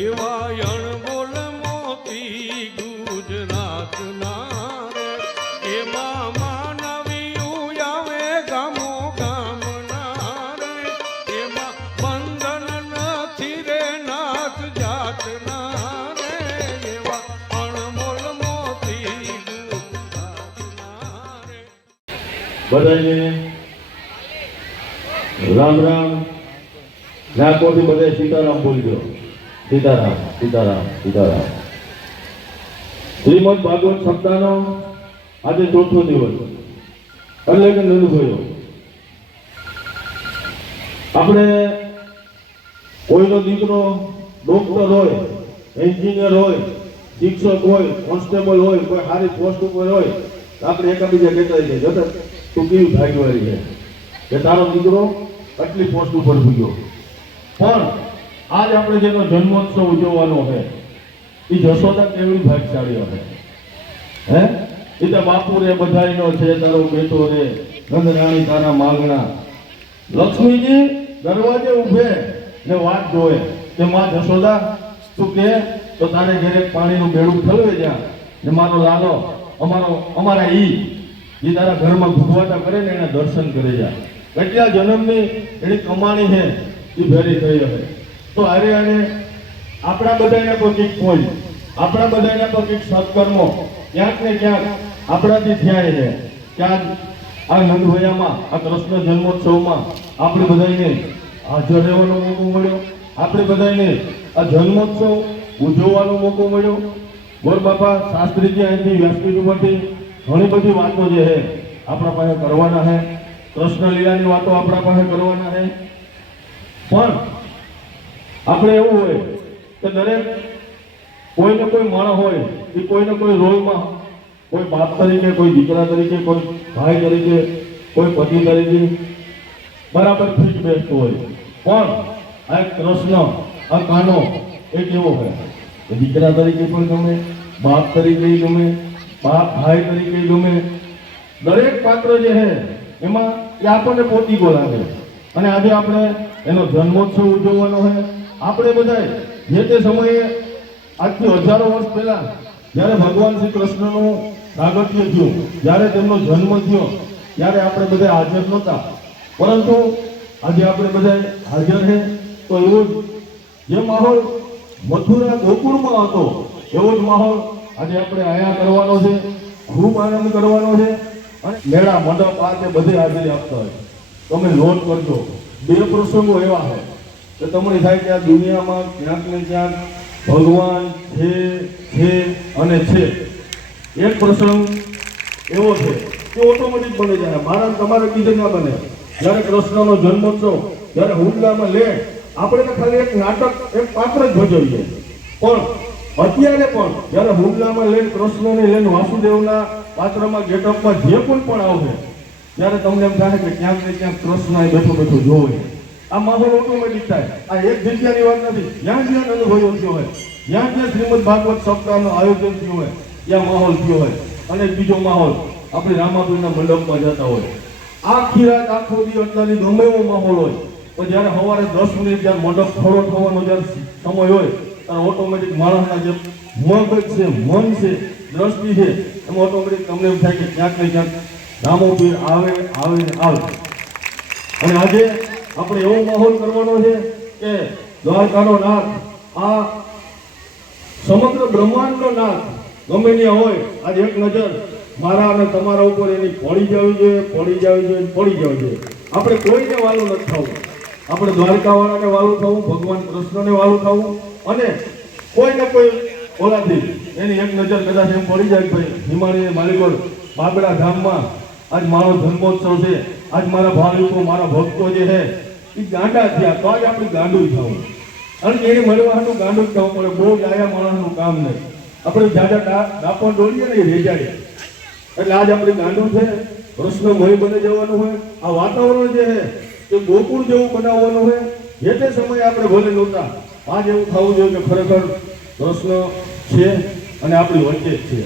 એવા અણમોલ મોતી ગુજરાતના રે એમાં માનવીયું આવે ગામો ગામના રે એમાં બંધન નથી રે નાથ જાતના રે એવા અણમોલ મોતી ગુજરાતના રે બધાને રામ રામ. નાકોથી બધા સીતારામ બોલજો. સીતારામ સીતારામ સીતારામ. શ્રીમદ ભાગવત સપ્તાહનો આજે ચોથો દિવસ એટલે કે નંદભયો. આપણે કોઈનો દીકરો ડોક્ટર હોય, એન્જિનિયર હોય, શિક્ષક હોય, કોન્સ્ટેબલ હોય, કોઈ સારી પોસ્ટ ઉપર હોય, આપણે એકાબીજા કહેતા જઈએ જતા તું કેવી ભાગ્યવાળી છે કે તારો દીકરો આટલી પોસ્ટ ઉપર ભૂગ્યો. પણ આજ આપણે જેનો જન્મોત્સવ ઉજવવાનો છે એ જશોદા કેવી ભાગશાળી હશે. હે એ તો બાપુ રે બધાયનો છે તારો બેટો રે નંદરાણી તારા માગણા. લક્ષ્મીજી દરવાજે ઊભે ને વાત જોવે કે માં જશોદા તું કે તો તારે ઘરે પાણીનું બેડું ઠલવે જા ને મારો લાલો અમારા ઈ તારા ઘરમાં ભૂખવાટા કરે ને એના દર્શન કરે જા. કેટલા જન્મની એની કમાણી છે એ ભેરી થઈ હશે. તો અરે આપણા બધાને પર કંઈક કોઈ આપણા બધાને પર કંઈક સત્કર્મો ક્યાંક ને ક્યાંક આપણાથી થયા છે. ક્યાંક આ નંદભયામાં આ કૃષ્ણ જન્મોત્સવમાં આપણે બધાને હાજર રહેવાનો મોકો મળ્યો. આપણે બધાને આ જન્મોત્સવ ઉજવવાનો મોકો મળ્યો. ગોર બાપા શાસ્ત્રીજી અહીંથી વ્યાસપીઠ ઉપરથી ઘણી બધી વાતો જે છે આપણા પાસે કરવાના છે. કૃષ્ણ લીલાની વાતો આપણા પાસે કરવાના છે. પણ આપણે એવું હોય કે દરેક કોઈને કોઈ માણસ હોય એ કોઈને કોઈ રોલમાં કોઈ બાપ તરીકે, કોઈ દીકરા તરીકે, કોઈ ભાઈ તરીકે, કોઈ પતિ તરીકે બરાબર ફિટ બેસતો હોય. પણ આ કૃષ્ણ આ કાનો એક એવો હોય કે દીકરા તરીકે પણ ગમે, બાપ તરીકે ગમે, ભાઈ તરીકે ગમે. દરેક પાત્ર જે છે એમાં એ આપણને પોતીકો લાગે. અને આજે આપણે એનો જન્મોત્સવ ઉજવવાનો છે. આપણે બધા જે તે સમયે આજથી હજારો વર્ષ પહેલા જ્યારે ભગવાન શ્રી કૃષ્ણનું પ્રાગટ્ય થયું, જ્યારે તેમનો જન્મ થયો, ત્યારે આપણે બધા હાજર નહોતા. પરંતુ આજે આપણે બધા હાજર છે. તો એવો જે માહોલ મથુરા ગોકુળમાં હતો એવો જ માહોલ આજે આપણે અહીંયા કરવાનો છે. ખૂબ આનંદ કરવાનો છે. અને મેળા મંડપ આ તે બધે હાજરી આપતા હોય. તમે નોટ કરજો, બે પ્રસંગો એવા છે કે તમને થાય કે આ દુનિયામાં ક્યાંક ને ક્યાંક ભગવાન છે અને છે. એક પ્રસંગ એવો છે કે ઓટોમેટિક બની જાય. મારા તમારે કીધે ના બને. જ્યારે કૃષ્ણનો જન્મોત્સવ જ્યારે હુંડલામાં લે આપણે તો ખાલી એક નાટક, એક પાત્ર જ ભજવીએ. પણ અત્યારે પણ જ્યારે હુંડલામાં લઈને કૃષ્ણને લઈને વાસુદેવના પાત્રમાં ગેટઅપમાં જે કોઈ પણ આવશે ત્યારે તમને એમ થાય કે ક્યાંક ને ક્યાંક કૃષ્ણ બેઠો બેઠો જોવે. આ માહોલ ઓટોમેટિક થાય. આ એક જગ્યાની વાત નથી. જ્યાં જ્યાં અનુભવો થયો હોય, જ્યાં જ્યાં શ્રીમદ ભાગવત સપ્તાહનું આયોજન થયું હોય ત્યાં માહોલ થયો હોય. અને બીજો માહોલ આપણે રામાપીરના મંડપમાં જતા હોય, આખી રાત આખો દી અટલાની ગમે એવો માહોલ હોય, તો જ્યારે સવારે 10 મિનિટ જ્યારે મંડપ ખડો થવાનો જ્યારે સમય હોય ત્યારે ઓટોમેટિક માણસના જે મગજ છે, મન છે, દ્રષ્ટિ છે એમાં ઓટોમેટિક તમને એમ થાય કે ક્યાંક ને ક્યાંક રામોપીર આવે આવે ને આવે. અને આજે આપણે એવો માહોલ કરવાનો છે કે દ્વારકાનો નાથ, આ સમગ્ર બ્રહ્માંડનો નાથ ગમે ત્યાં હોય, આજે એક નજર મારા અને તમારા ઉપર એની પડી જવી જોઈએ, પડી જવી જોઈએ, પડી જવી જોઈએ. આપણે કોઈને વાલું નથી થવું. આપણે દ્વારકાવાળાને વાલું થવું, ભગવાન કૃષ્ણને વાલું થવું. અને કોઈને કોઈ ઓલાથી એની એક નજર કદાચ એમ પડી જાય કે ભાઈ હિમાલય માલિકોર બાબડા ગામમાં આજ મારો જન્મોત્સવ છે, આજ મારા ભાવિકો, મારા ભક્તો જે છે એ ગાંડા થયા, તો આજ આપણે ગાંડું થવું. અને એને મળવાનું ગાંડું જ થવું પડે. બહુ ડાયા માણસનું કામ નહીં. આપણે જાજા ડાપણ દોડીએ ને એ રેજાડીએ. એટલે આજ આપણે ગાંડું છે, કૃષ્ણમય બની જવાનું હોય. આ વાતાવરણ જે છે એ ગોકુળ જેવું બનાવવાનું હોય. જે તે સમયે આપણે ભલે નહોતા, આજ એવું થવું જોઈએ કે ખરેખર કૃષ્ણ છે અને આપણી વચ્ચે જ છે.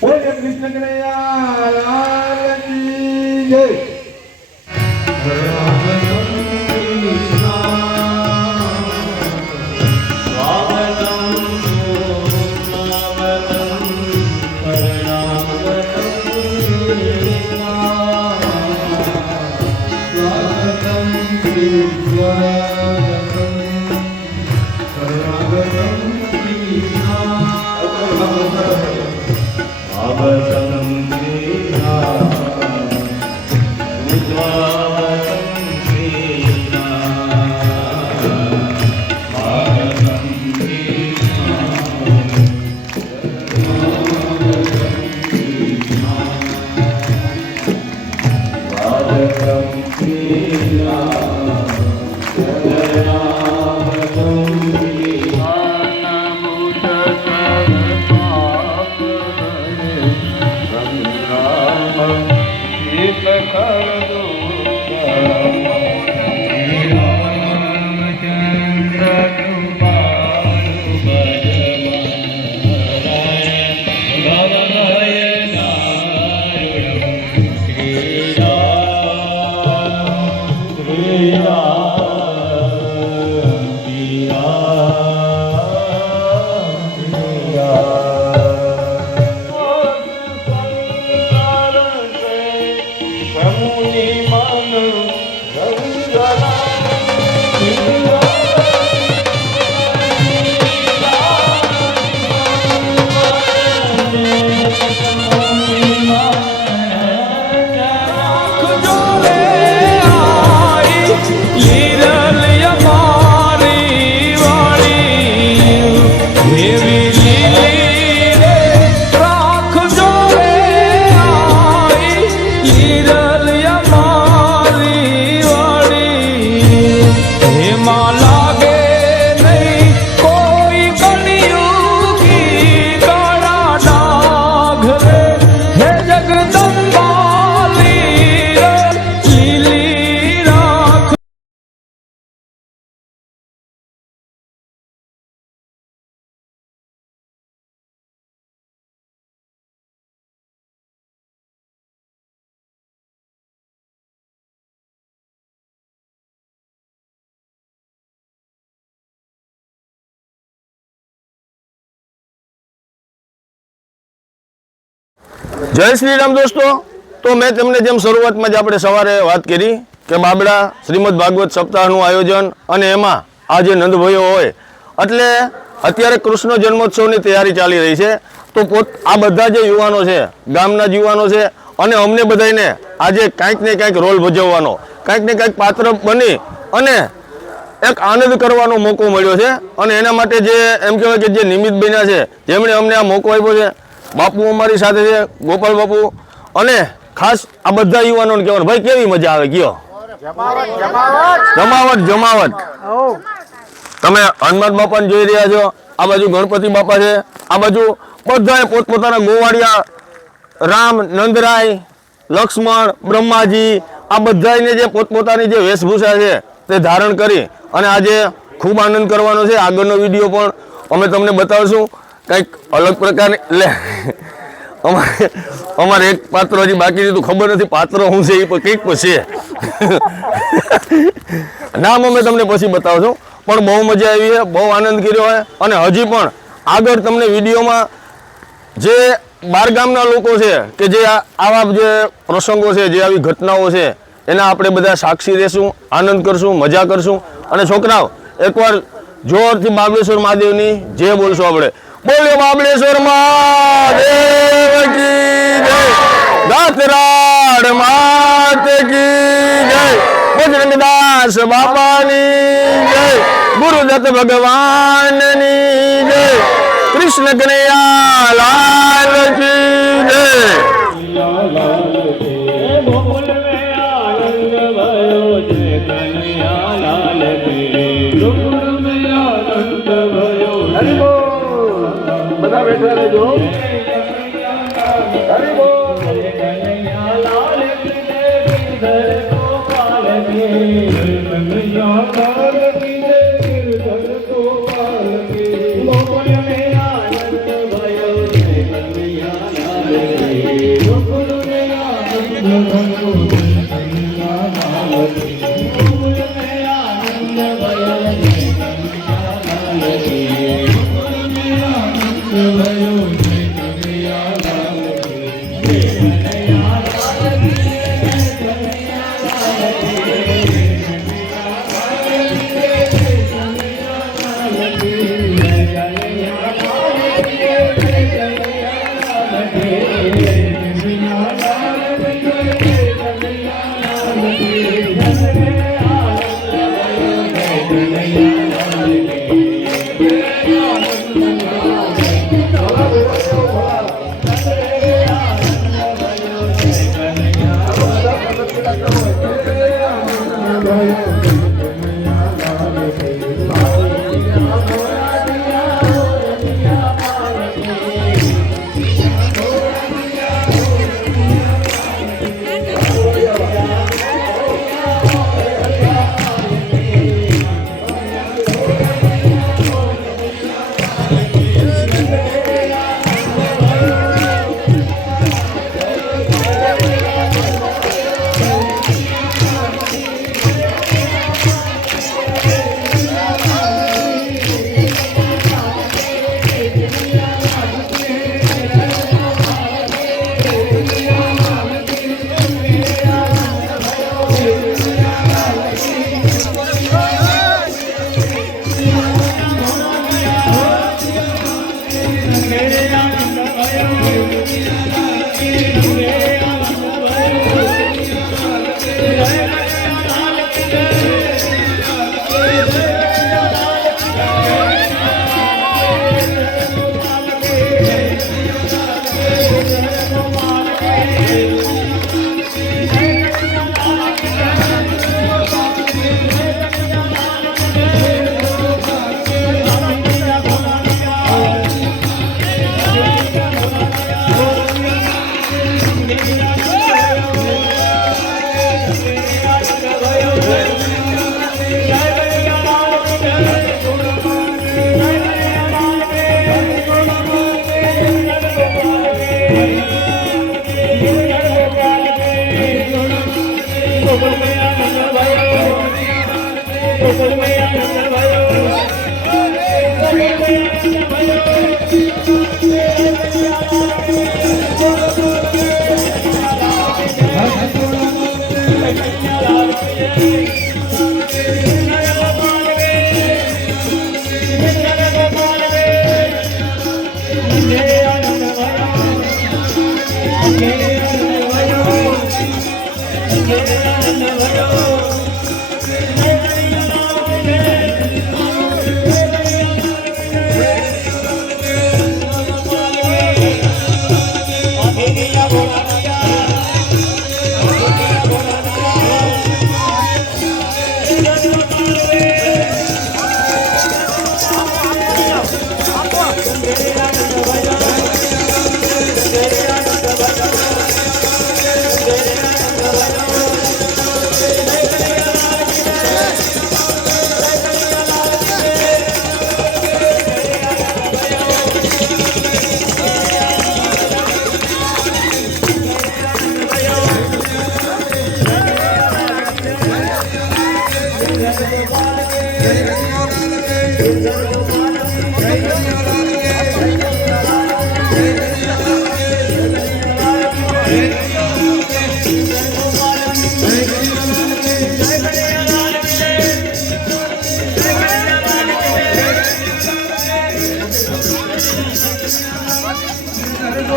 બોલ કૃષ્ણ કનૈયા લાલ કી જય. સ્વાગત જય શ્રી રામ દોસ્તો. તો મેં તમને જેમ શરૂઆતમાં જ આપણે સવારે વાત કરી કે બાબડા શ્રીમદ ભાગવત સપ્તાહનું આયોજન અને એમાં આજે નંદભાઈઓ હોય એટલે અત્યારે કૃષ્ણ જન્મોત્સવની તૈયારી ચાલી રહી છે. તો આ બધા જે યુવાનો છે, ગામના જ યુવાનો છે અને અમને બધાને આજે કાંઈક ને કાંઈક રોલ ભજવવાનો, કાંઈક ને કાંઈક પાત્ર બની અને એક આનંદ કરવાનો મોકો મળ્યો છે. અને એના માટે જે એમ કહેવાય કે જે નિમિત્ત બન્યા છે, જેમણે અમને આ મોકો આપ્યો છે, બાપુ અમારી સાથે છે, ગોપાલ બાપુ, અને ખાસ આ બધા યુવાનોને કહેવાનું ભાઈ કેવી મજા આવે કયો? જમાવટ. તમે હનુમાન બાપાને જોઈ રહ્યા છો, આ બાજુ ગણપતિ બાપા છે, આ બાજુ બધાએ પોતપોતાના ગોવાળિયા, રામ, નંદરાય, લક્ષ્મણ, બ્રહ્માજી, આ બધાને જે પોતપોતાની જે વેશભૂષા છે તે ધારણ કરી અને આજે ખૂબ આનંદ કરવાનો છે. આગળનો વિડીયો પણ અમે તમને બતાવશું કંઈક અલગ પ્રકારની. એટલે અમારે એક પાત્ર હજી બાકી છે, તો ખબર નથી પાત્ર શું છે, એ કંઈક છે નામ અમે તમને પછી બતાવશું. પણ બહુ મજા આવી છે, બહુ આનંદ કર્યો હોય. અને હજી પણ આગળ તમને વિડીયોમાં જે બહારગામના લોકો છે કે જે આવા જે પ્રસંગો છે, જે આવી ઘટનાઓ છે, એના આપણે બધા સાક્ષી રહેશું, આનંદ કરશું, મજા કરશું. અને છોકરાઓ એકવાર જોરથી બાબળેશ્વર મહાદેવની જે બોલશું આપણે, બોલ્યો બાબળેશ્વર મહાદેવ કી જય, દાતરાડ માત કી જય, બજરંગદાસ બાપાની જય, ગુરુદત્ત ભગવાનની જય, કૃષ્ણ કનૈયા લાલ કી જય. બધા બેઠા રહેજો.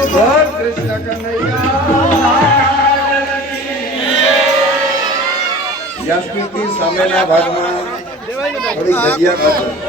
બોલ કૃષ્ણ કનૈયા યશની સામેના ભાગમાં થોડી જગ્યા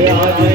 Yeah.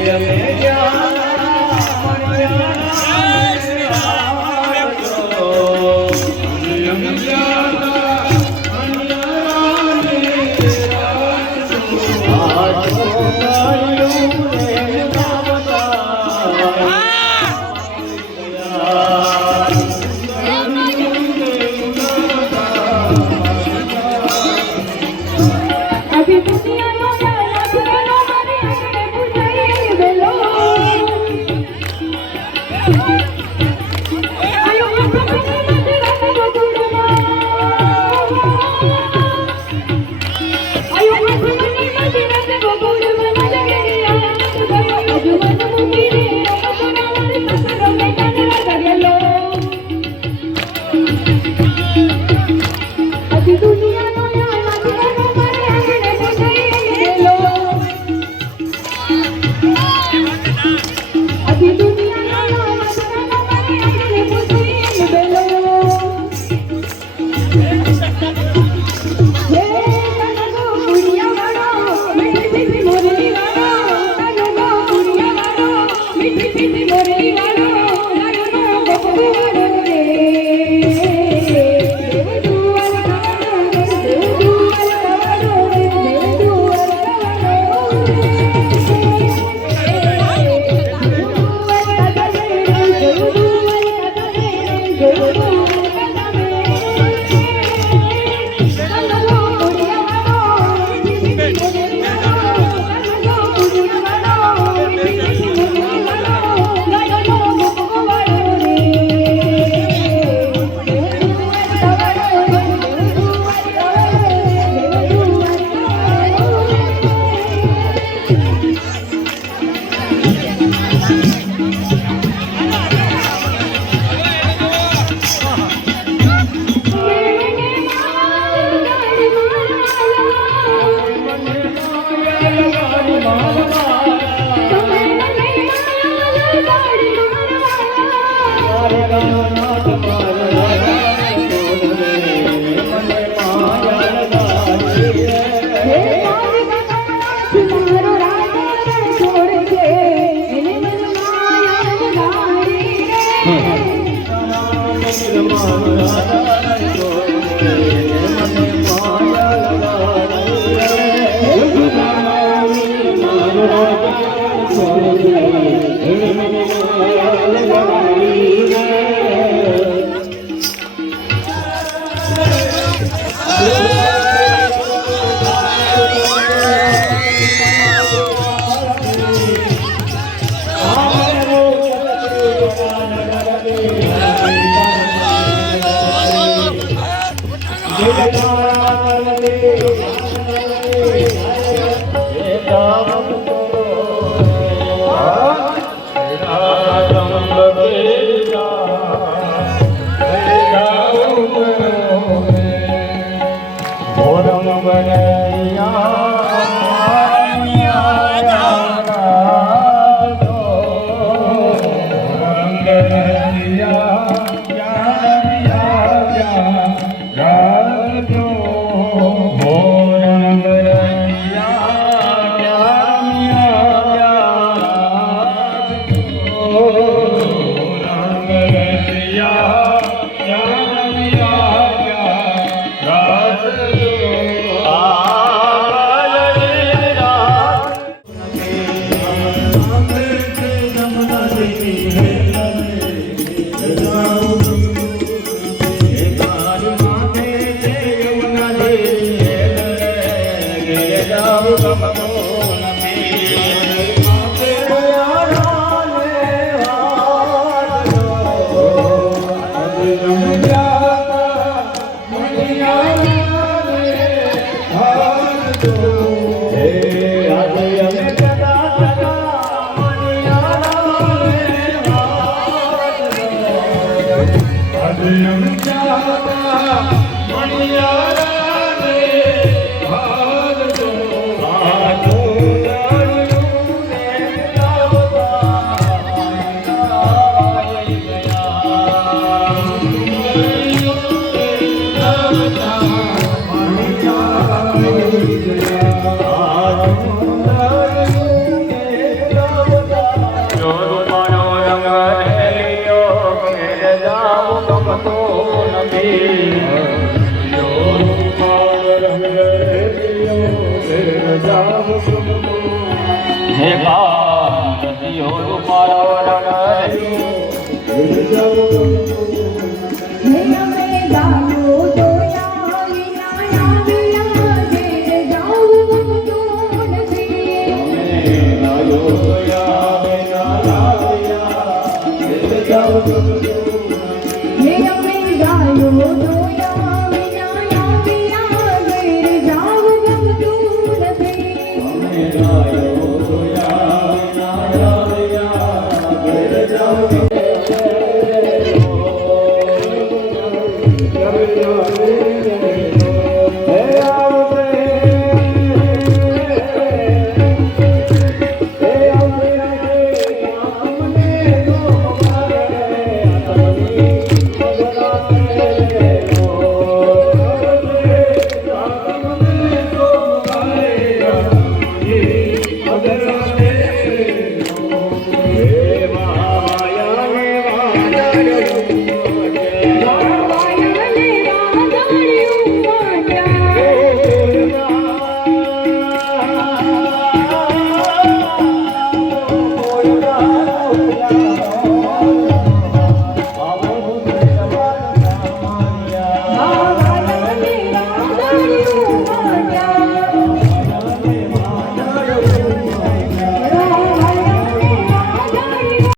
Yeah.